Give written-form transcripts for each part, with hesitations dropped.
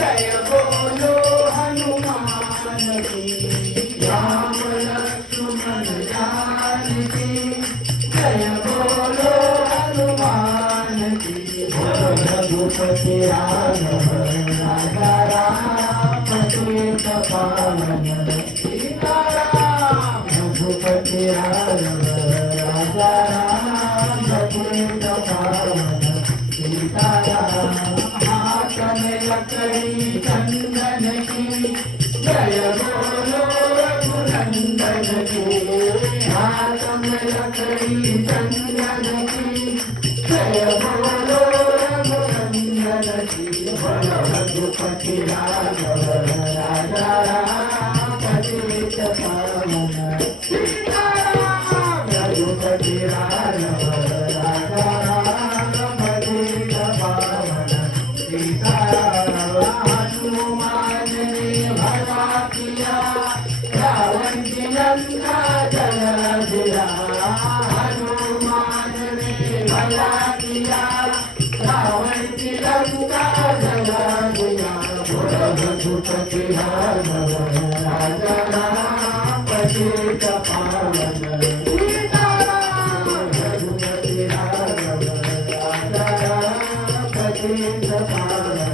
जय बोलो हनुमान की राम लक्ष्मण जानकी जय बोलो हनुमान की रघुपति राघव राजा राम पतित पावन सीताराम रघुपति राघव राजा राम पतित पावन सीताराम लकड़ी चंदन की जय बोलो रघुनंदन की हाथ में लकड़ी चंदन की जय बोलो रघुनंदन की रघुपति राघव राजा राम पतित पावन सीताराम रघुपति राघव राजा राम पतित पावन हनुमान ने भला किया रावण की लंका जला दिया हनुमान ने भला किया रावण की लंका जला दिया रघुपति राघव राजा राम पतित पावन सीताराम रघुपति राघव राजा राम पतित पावन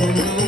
Hare